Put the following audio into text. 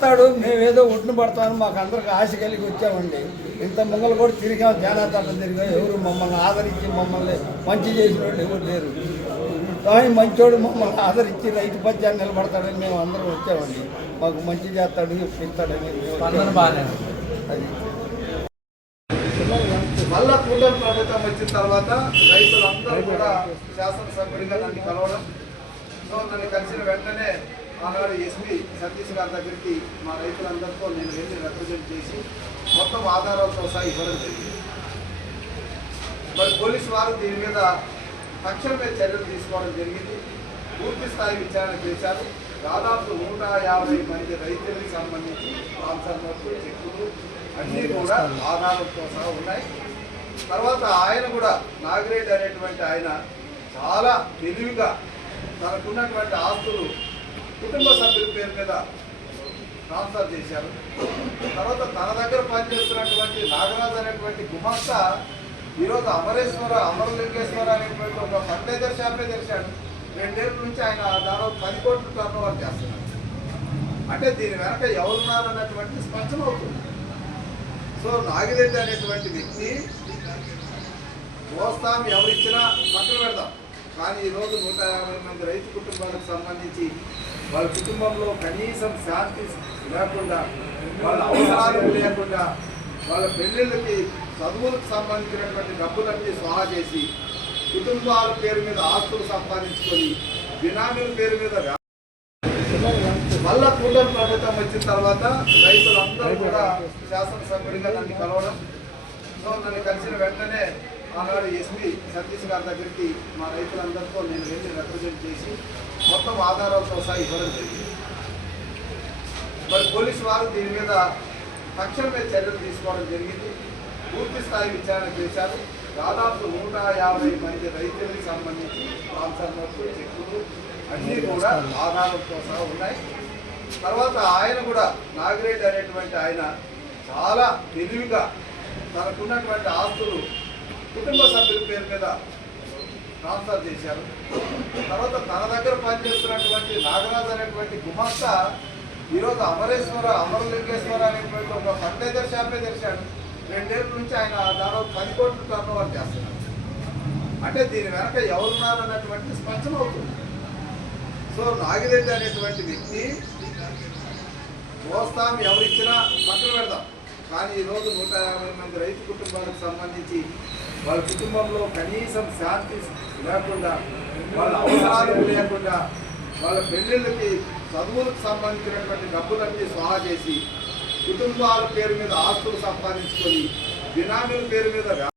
ఇస్తాడు మేమేదో ఒడ్డున పడతామని మాకు అందరికి ఆశ కలిగి వచ్చామండి. ఇంత ముంగలు కూడా తిరిగాం జానాతాటం తిరిగాం. ఎవరు మమ్మల్ని ఆదరించి మమ్మల్ని మంచి చేసిన వాళ్ళు ఎవరు లేరు. కానీ మంచోడు మమ్మల్ని ఆదరించి రైతు పద్యాన్ని నిలబడతాడని మేము అందరం వచ్చామండి. మాకు మంచి చేస్తాడు వచ్చాము. అది. మళ్ళా కూటమి ప్రభుత్వం వచ్చిన తర్వాత రైతులందరూ కూడా శాసనసభ్యుడిగా నన్ను కలవడం. సో నన్ను కలిసిన వెంటనే ఆనాడు ఎస్పీ సతీష్ గారి దగ్గరికి మా రైతులందరితో నేను వెళ్ళి రిప్రజెంట్ చేసి మొత్తం ఆధారాలతో సహా ఇవ్వడం జరిగింది. మరి పోలీసు వారు దీని మీద తక్షణమే చర్యలు తీసుకోవడం జరిగింది. పూర్తి స్థాయి విచారణ చేశారు. దాదాపు నూట యాభై మంది రైతులకు సంబంధించి ఆన్సర్ చెక్కులు అన్నీ కూడా ఆధారంతో సహా ఉన్నాయి. తర్వాత ఆయన కూడా నాగరేజ్ అనేటువంటి ఆయన చాలా తెలివిగా తనకున్నటువంటి ఆస్తులు కుటుంబ సభ్యుల పేరు మీద ట్రాన్స్ఫర్ చేశారు. తర్వాత తన దగ్గర పనిచేస్తున్నటువంటి నాగరాజు అనేటువంటి గుమాస్తా ఈరోజు అమరేశ్వర అమరలింగేశ్వర అనేటువంటి ఒక ఫర్టిలైజర్ షాపే తెరిచాడు. రెండేళ్ళ నుంచి ఆయన దాదాపు పది కోట్లు టర్న్ ఓవర్ చేస్తున్నాడు అంటే దీని వెనక ఎవరున్నారు అన్నటువంటి స్పష్టమవుతుంది సో నాగిరెడ్డి అనేటువంటి వ్యక్తి మోస్తాం ఎవరిచ్చినా పక్కన పెడదాం. కానీ ఈరోజు నూట యాభై మంది రైతు కుటుంబాలకు సంబంధించి వాళ్ళ కుటుంబంలో కనీసం శాంతి లేకుండా వాళ్ళ అవసరాలు లేకుండా వాళ్ళ పెళ్ళిళ్ళకి చదువులకు సంబంధించినటువంటి డబ్బులన్నీ సహా చేసి కుటుంబాల పేరు మీద ఆస్తులు సంపాదించుకొని బినామీల పేరు మీద మళ్ళా కూటమి ప్రభుత్వం వచ్చిన తర్వాత రైతులందరూ కూడా శాసనసభ్యుడిగా నన్ను కలవడం. సో నన్ను కలిసిన వెంటనే ఆనాడు ఎస్పీ సతీష్ గారి దగ్గరికి మా రైతులందరితో నేను వెళ్ళి రిప్రజెంట్ చేసి మొత్తం ఆధారాలతో సహా ఇవ్వడం జరిగింది. మరి పోలీసు వారు దీని మీద తక్షణమే చర్యలు తీసుకోవడం జరిగింది. పూర్తి స్థాయి విచారణ చేశారు. దాదాపు నూట యాభై మంది రైతులకు సంబంధించి ఆన్సర్ చెక్కులు అన్నీ కూడా ఆధారంతో సహా ఉన్నాయి. తర్వాత ఆయన కూడా నాగరేజ్ అనేటువంటి ఆయన చాలా తెలివిగా తనకున్నటువంటి ఆస్తులు కుటుంబ సభ్యుల పేరు మీద ట్రాన్స్ఫర్ చేశారు. తర్వాత తన దగ్గర పనిచేస్తున్నటువంటి నాగరాజు అనేటువంటి గుమాస్తా ఈరోజు అమరేశ్వర అమరలింగేశ్వర అనేటువంటి ఒక ఫర్టిలైజర్ షాపే తెరిచాడు. రెండేళ్ళ నుంచి ఆయన దాదాపు పది కోట్లు టర్న్ ఓవర్ చేస్తున్నాడు అంటే దీని వెనక ఎవరున్నారు అన్నటువంటి స్పష్టమవుతుంది. సో నాగిరెడ్డి అనేటువంటి వ్యక్తి మోస్తాం ఎవరిచ్చినా పక్కన పెడదాం. కానీ ఈరోజు నూట యాభై మంది రైతు కుటుంబాలకు సంబంధించి వాళ్ళ కుటుంబంలో కనీసం శాంతి లేకుండా వాళ్ళ అవసరాలు లేకుండా వాళ్ళ పెళ్ళిళ్ళకి చదువులకు సంబంధించినటువంటి డబ్బులన్నీ సహా చేసి కుటుంబాల పేరు మీద ఆస్తులు సంపాదించుకొని బినామీల పేరు మీద